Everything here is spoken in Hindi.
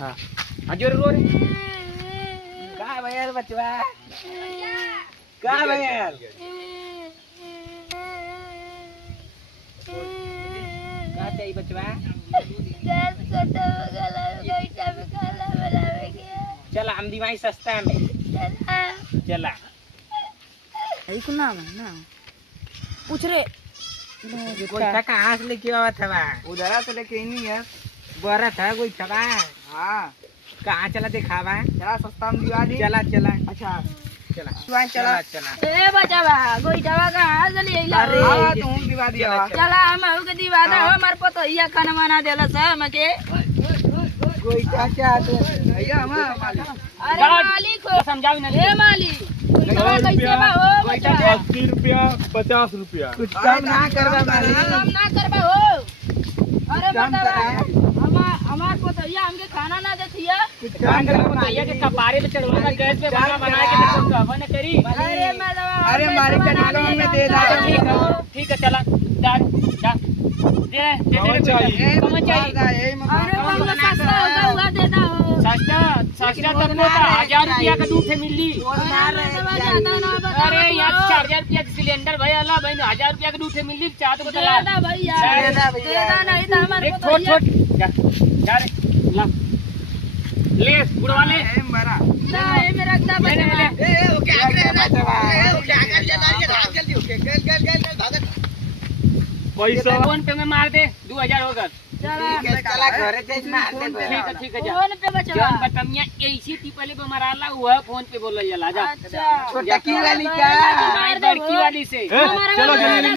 हाँ हजूर रो रे का भैया बचवा का भैया का चाहिए बचवा चला हम दिवाई सस्ता में चला ऐको ना ना पूछ रे कोई था कहाँ से लेके आवा था उधरा से लेके नहीं है बोरा था कोई था हाँ कहाँ चला दिखावा चला सस्ता में दिवा दी चला चला अच्छा चला चला चला चला ए बचावा गोइठावा कहां से ले आइला अरे, हाँ तुम दिवा दिया चला हम के दीवाना हो हमार पतो इया खाना बना देला स हमके कोई क्या क्या भैया हमारा मालिक अरे मालिक हो समझाओ ना ए मालिक गोइठावा कैसे बा हो बचावा 80 रुपया 50 रुपया कुछ कम ना करवा मालिक हम ना करबा हो अरे कम बचावा हमार पतो इया हमके खाना ना देतिया कुछ कम करवा भैया के कपारे पे चढ़वा गैस पे बना बना के देखो कहवा ना करी अरे मैडम अरे मालिक का निकल में दे दा ठीक है चला जा जा दे चाहिए कम चाहिए अरे हमको सस्ता होगा हुआ देता हो सस्ता सस्ता तब में 1000 रुपया का दूध मिली अरे यार 4000 रुपया का सिलेंडर भैया अल्लाह भाई 1000 रुपया का दूध मिली चाह तो बता देदा भैया देदा नहीं था हमारे एक को छोट छोट जा रे ला ले बुढ़वा ले बड़ा ना ये मेरा रखता ले ले ले बचा ओके आगे ओके आगे ले भाग जल्दी ओके गल भाग पैसा फोन पे में मार दे 2000 होगा चला घरे जाइस ना ठीक है जा फोन पे बचवा जब बतमिया ऐसी टिपले पे मराला हुआ फोन पे बोल जाला जा अच्छा छोटा की वाली का बड़की वाली से चलो जल्दी